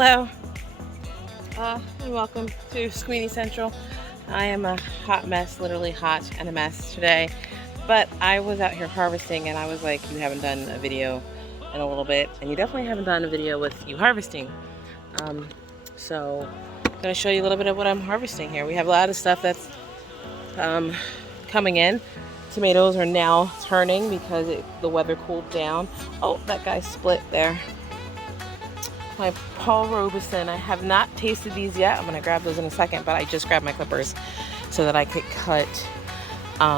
Hello, and welcome to Squeenie Central. I am a hot mess, literally hot and a mess today, but I was out here harvesting and I was like, you haven't done a video in a little bit, and you definitely haven't done a video with you harvesting. So I'm going to show you a little bit of what I'm harvesting here. We have a lot of stuff that's coming in. Tomatoes are now turning because the weather cooled down. Oh, that guy split there. My Paul Robeson. I have not tasted these yet. I'm gonna grab those in a second, but I just grabbed my clippers so that I could cut, what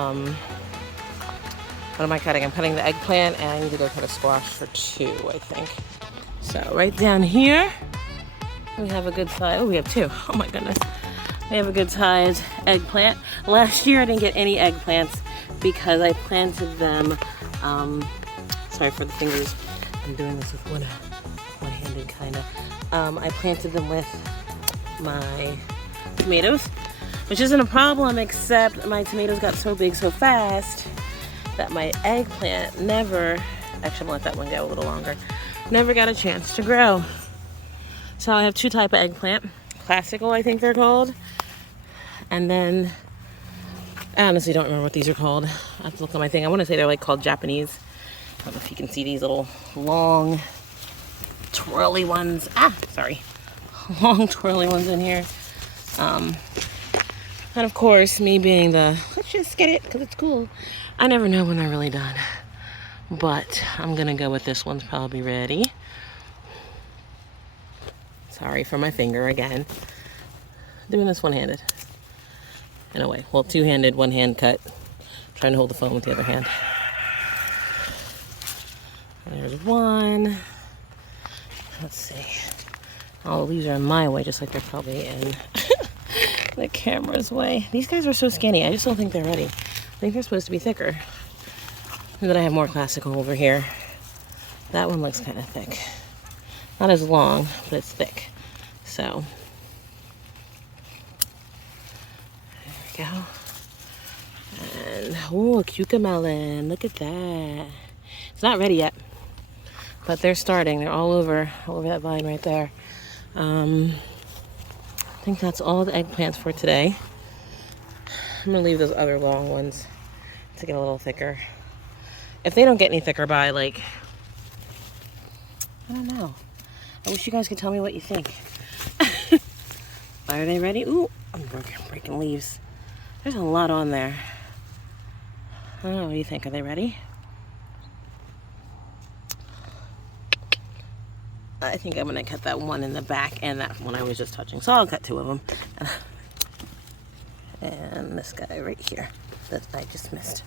am I cutting? I'm cutting the eggplant, and I need to go cut a squash for 2, I think. So right down here, we have a good size, oh, we have 2. Oh my goodness. We have a good size eggplant. Last year I didn't get any eggplants because I planted them, sorry for the fingers. I'm doing this with one-handed kind of. I planted them with my tomatoes, which isn't a problem, except my tomatoes got so big so fast that my eggplant never, actually I'm gonna let that one go a little longer, never got a chance to grow. So I have 2 types of eggplant. Classical, I think they're called. And then, I honestly don't remember what these are called. I have to look at my thing. I want to say they're like called Japanese. I don't know if you can see these little long twirly ones. Sorry. Long twirly ones in here. And of course, me being the, let's just get it because it's cool. I never know when they're really done. But I'm going to go with this one's probably ready. Sorry for my finger again. Doing this one-handed. In a way. Well, 2-handed, one-hand cut. Trying to hold the phone with the other hand. There's one. Let's see. All the leaves are in my way, just like they're probably in the camera's way. These guys are so skinny. I just don't think they're ready. I think they're supposed to be thicker. And then I have more classical over here. That one looks kind of thick. Not as long, but it's thick. So, there we go. And, oh, a cucumber. Look at that. It's not ready yet, but they're starting. They're all over that vine right there. I think that's all the eggplants for today. I'm gonna leave those other long ones to get a little thicker. If they don't get any thicker by, like, I don't know. I wish you guys could tell me what you think. Are they ready? Ooh, I'm breaking leaves. There's a lot on there. I don't know, what do you think? Are they ready? I think I'm gonna cut that one in the back and that one I was just touching. So I'll cut 2 of them. And this guy right here that I just missed.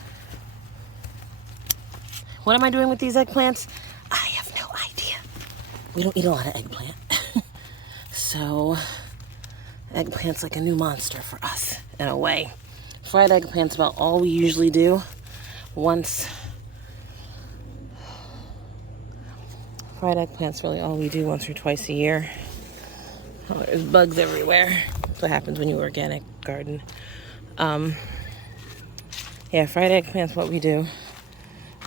What am I doing with these eggplants? I have no idea. We don't eat a lot of eggplant. So eggplant's like a new monster for us in a way. Fried eggplant's about all we usually do. Fried eggplant's really all we do once or twice a year. Oh, there's bugs everywhere. That's what happens when you organic garden. Yeah, fried eggplant's what we do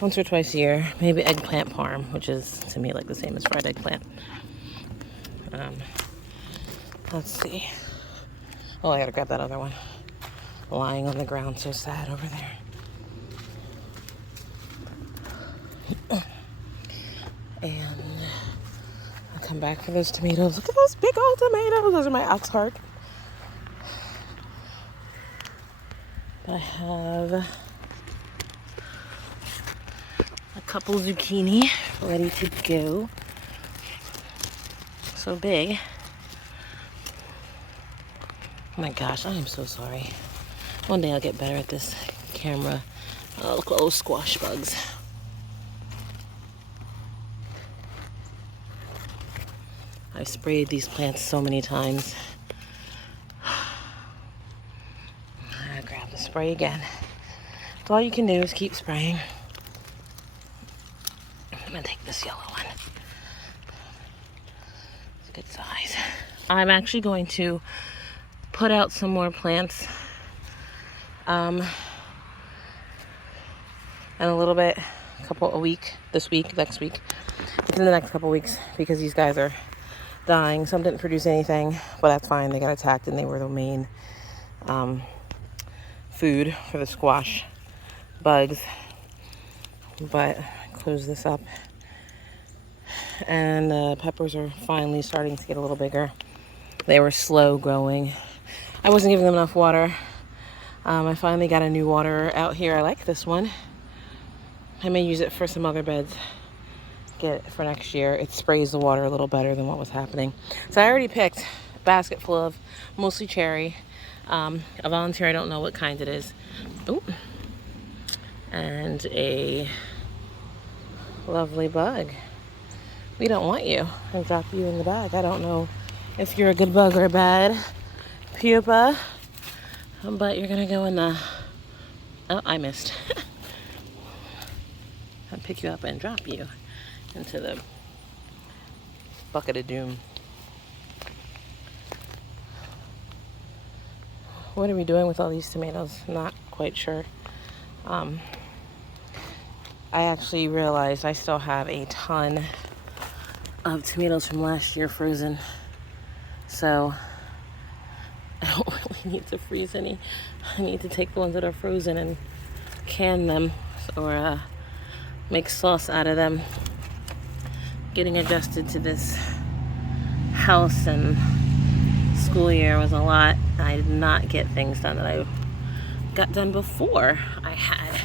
once or twice a year. Maybe eggplant parm, which is to me like the same as fried eggplant. Let's see. Oh, I gotta grab that other one. Lying on the ground, so sad over there. And I'll come back for those tomatoes. Look at those big old tomatoes. Those are my ox heart. I have a couple zucchini ready to go. So big. Oh my gosh, I am so sorry. One day I'll get better at this camera. Oh, look at those squash bugs. I've sprayed these plants so many times. I grab the spray again. So all you can do is keep spraying. I'm gonna take this yellow one. It's a good size. I'm actually going to put out some more plants in a little bit, a week, this week, next week, within the next couple weeks, because these guys are dying. Some didn't produce anything, but that's fine. They got attacked and they were the main food for the squash bugs. But close this up. And the peppers are finally starting to get a little bigger. They were slow growing. I wasn't giving them enough water. I finally got a new water out here. I like this one. I may use it for some other beds. Get it for next year. It sprays the water a little better than what was happening. So I already picked a basket full of mostly cherry. A volunteer, I don't know what kind it is. Ooh. And a lovely bug. We don't want you. I'll drop you in the bag. I don't know if you're a good bug or a bad pupa, but you're gonna go in the, oh, I missed. I'll pick you up and drop you into the bucket of doom. What are we doing with all these tomatoes? Not quite sure. I actually realized I still have a ton of tomatoes from last year frozen. So I don't really need to freeze any. I need to take the ones that are frozen and can them or make sauce out of them. Getting adjusted to this house and school year was a lot. I did not get things done that I got done before I had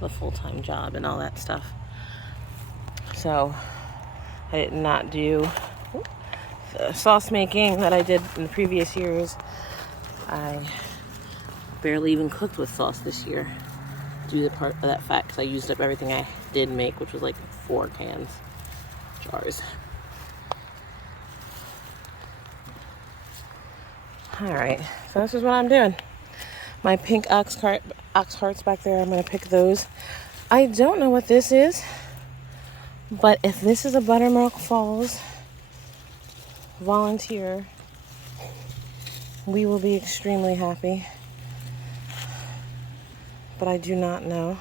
the full-time job and all that stuff. So I did not do the sauce making that I did in the previous years. I barely even cooked with sauce this year due to the part of that fact because I used up everything I did make, which was like 4 jars. All right, so this is what I'm doing. My pink ox hearts back there, I'm gonna pick those. I don't know what this is, but if this is a Buttermilk Falls volunteer, we will be extremely happy. But I do not know.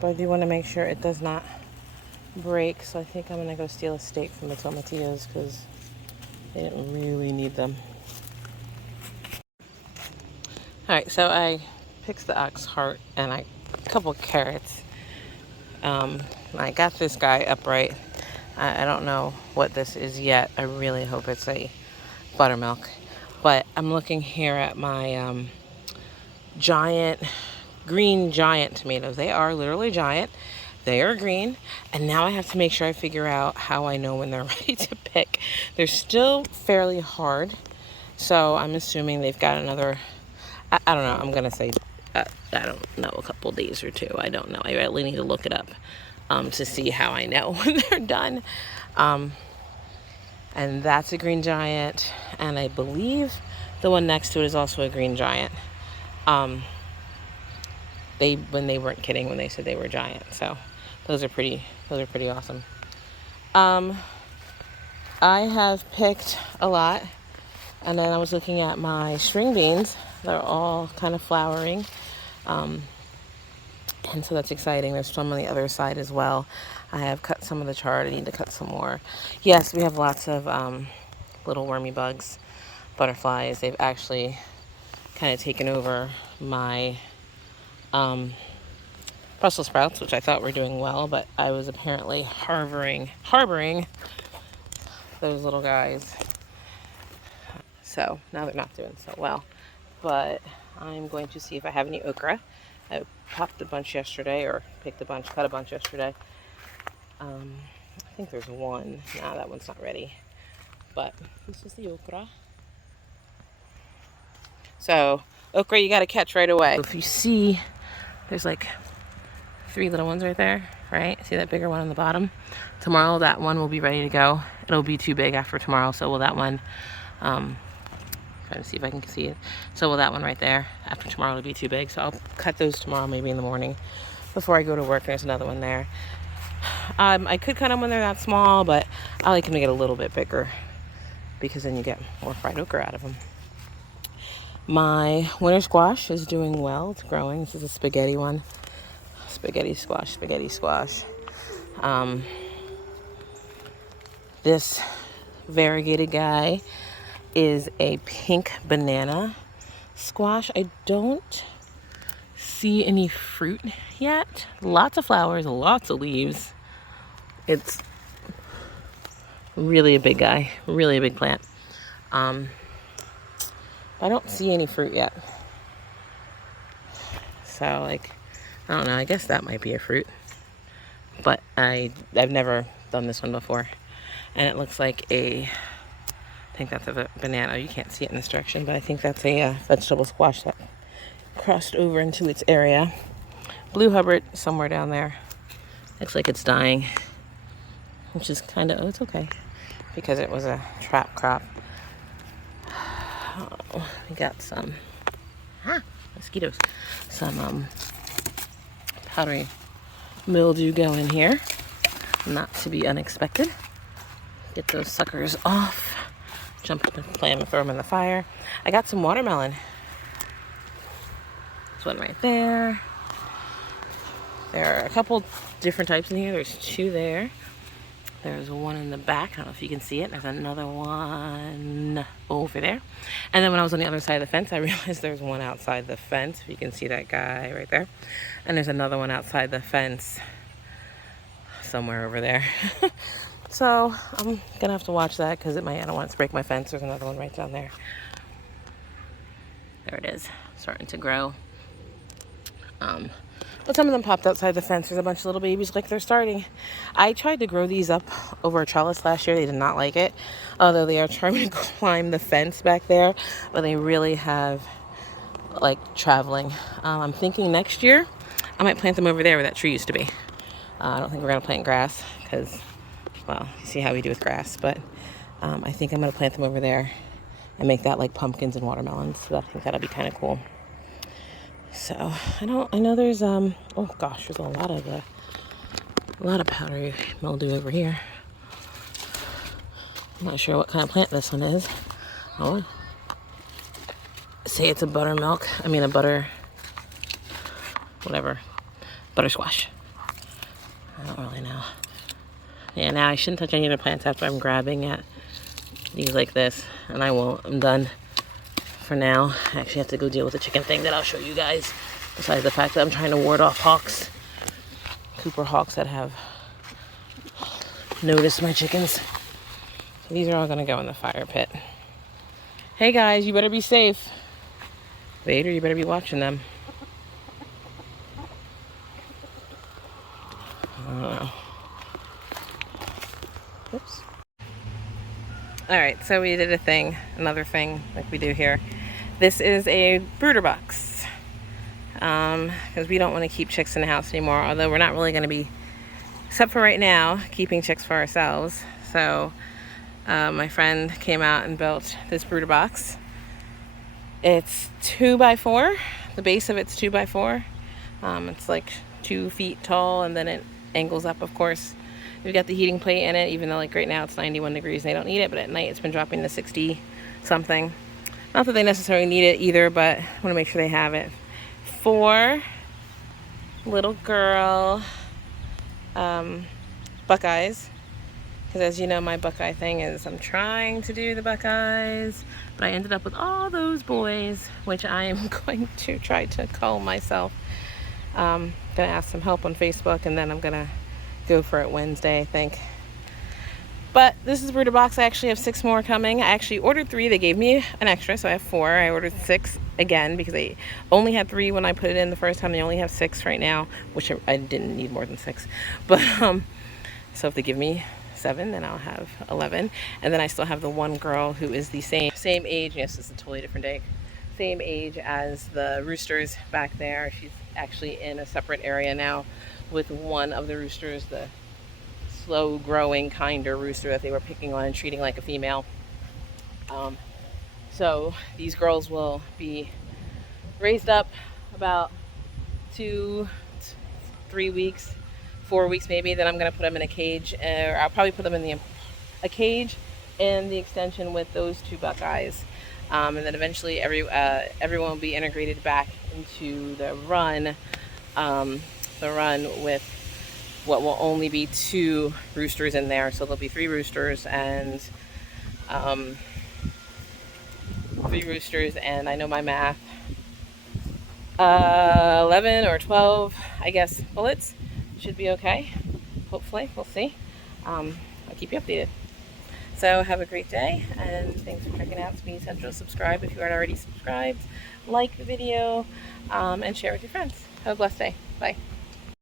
But I do want to make sure it does not break, so I think I'm gonna go steal a steak from the tomatillos because they didn't really need them. All right, so I picked the ox heart and a couple carrots. I got this guy upright. I don't know what this is yet. I really hope it's a buttermilk. But I'm looking here at my green giant tomatoes. They are literally giant. They are green. And now I have to make sure I figure out how I know when they're ready to pick. They're still fairly hard. So I'm assuming they've got another, I don't know, I'm going to say, I don't know, a couple days or 2. I don't know. I really need to look it up to see how I know when they're done. And that's a green giant. And I believe the one next to it is also a green giant. When they weren't kidding when they said they were giant. So those are pretty awesome. I have picked a lot. And then I was looking at my string beans. They're all kind of flowering. And so that's exciting. There's some on the other side as well. I have cut some of the chard. I need to cut some more. Yes, we have lots of little wormy bugs, butterflies. They've actually kind of taken over my Brussels sprouts, which I thought were doing well, but I was apparently harboring those little guys. So now they're not doing so well. But I'm going to see if I have any okra. I popped a bunch yesterday, or picked a bunch, cut a bunch yesterday. I think there's one. Nah, that one's not ready. But this is the okra. So okra you got to catch right away. If you see, there's like 3 little ones right there, right? See that bigger one on the bottom? Tomorrow that one will be ready to go. It'll be too big after tomorrow, so will that one. Trying to see if I can see it. So will that one right there. After tomorrow it'll be too big, so I'll cut those tomorrow, maybe in the morning before I go to work. There's another one there. I could cut them when they're that small, but I like them to get a little bit bigger because then you get more fried okra out of them. My winter squash is doing well. It's growing. This is a spaghetti one. Spaghetti squash. This variegated guy is a pink banana squash. I don't see any fruit yet. Lots of flowers, lots of leaves. It's really a big guy, really a big plant. I don't see any fruit yet. So like, I don't know, I guess that might be a fruit. But I've never done this one before. And it looks like I think that's a banana. You can't see it in this direction, but I think that's a vegetable squash that crossed over into its area. Blue Hubbard somewhere down there. Looks like it's dying, which is kind of, oh, it's okay, because it was a trap crop. Oh, we got some mosquitoes, some powdery mildew going here, not to be unexpected. Get those suckers off, jump up and play them, throw them in the fire. I got some watermelon. There's one right there. There are a couple different types in here. There's two there. There's one in the back. I don't know if you can see it. There's another one over there. And then when I was on the other side of the fence, I realized there's one outside the fence. If you can see that guy right there. And there's another one outside the fence somewhere over there. So I'm gonna have to watch that because I don't want it to break my fence. There's another one right down there. There it is, starting to grow. But some of them popped outside the fence. There's a bunch of little babies like they're starting. I tried to grow these up over a trellis last year. They did not like it, although they are trying to climb the fence back there, but they really have like traveling. I'm thinking next year I might plant them over there where that tree used to be. I don't think we're gonna plant grass because, well, you see how we do with grass, but I think I'm gonna plant them over there and make that like pumpkins and watermelons. So I think that'll be kind of cool. So I know there's oh gosh, there's a lot of powdery mildew over here. I'm not sure what kind of plant this one is. Oh, say it's a buttermilk. I mean a butter, whatever, butter squash. I don't really know. Yeah, now I shouldn't touch any of the plants after I'm grabbing at these like this, and I won't. I'm done for now. I actually have to go deal with the chicken thing that I'll show you guys. Besides the fact that I'm trying to ward off hawks, Cooper hawks that have noticed my chickens. So these are all gonna go in the fire pit. Hey guys, you better be safe. Vader, you better be watching them. I don't know. Oops. Alright, so we did another thing like we do here. This is a brooder box. Because we don't want to keep chicks in the house anymore, although we're not really going to be, except for right now, keeping chicks for ourselves. So my friend came out and built this brooder box. It's 2x4. The base of it's 2x4. It's like 2 feet tall, and then it angles up, of course. We've got the heating plate in it, even though like right now it's 91 degrees and they don't need it, but at night it's been dropping to 60 something. Not that they necessarily need it either, but I want to make sure they have it. For little girl Buckeyes, because as you know, my Buckeye thing is I'm trying to do the Buckeyes, but I ended up with all those boys, which I am going to try to cull myself. Gonna ask some help on Facebook, and then I'm gonna go for it Wednesday, I think. But this is a brooder box. I actually have 6 more coming. I actually ordered 3. They gave me an extra, so I have 4. I ordered 6 again because they only had 3 when I put it in the first time. They only have 6 right now, which I didn't need more than 6. But so if they give me 7, then I'll have 11. And then I still have the one girl who is the same age. Yes, it's a totally different day. Same age as the roosters back there. She's actually in a separate area now with one of the roosters, the slow growing kinder rooster that they were picking on and treating like a female. So these girls will be raised up about 2, 3 weeks, 4 weeks maybe. Then I'm going to put them in a cage, or I'll probably put them in a cage and the extension with those 2 Buckeyes. And then eventually everyone will be integrated back into the run with what will only be 2 roosters in there. So there'll be 3 roosters and 3 roosters, and I know my math, 11 or 12, I guess, bullets should be okay. Hopefully, we'll see. I'll keep you updated. So have a great day, and thanks for checking out Sweeney Central. Subscribe if you aren't already subscribed. Like the video, and share with your friends. Have a blessed day. Bye.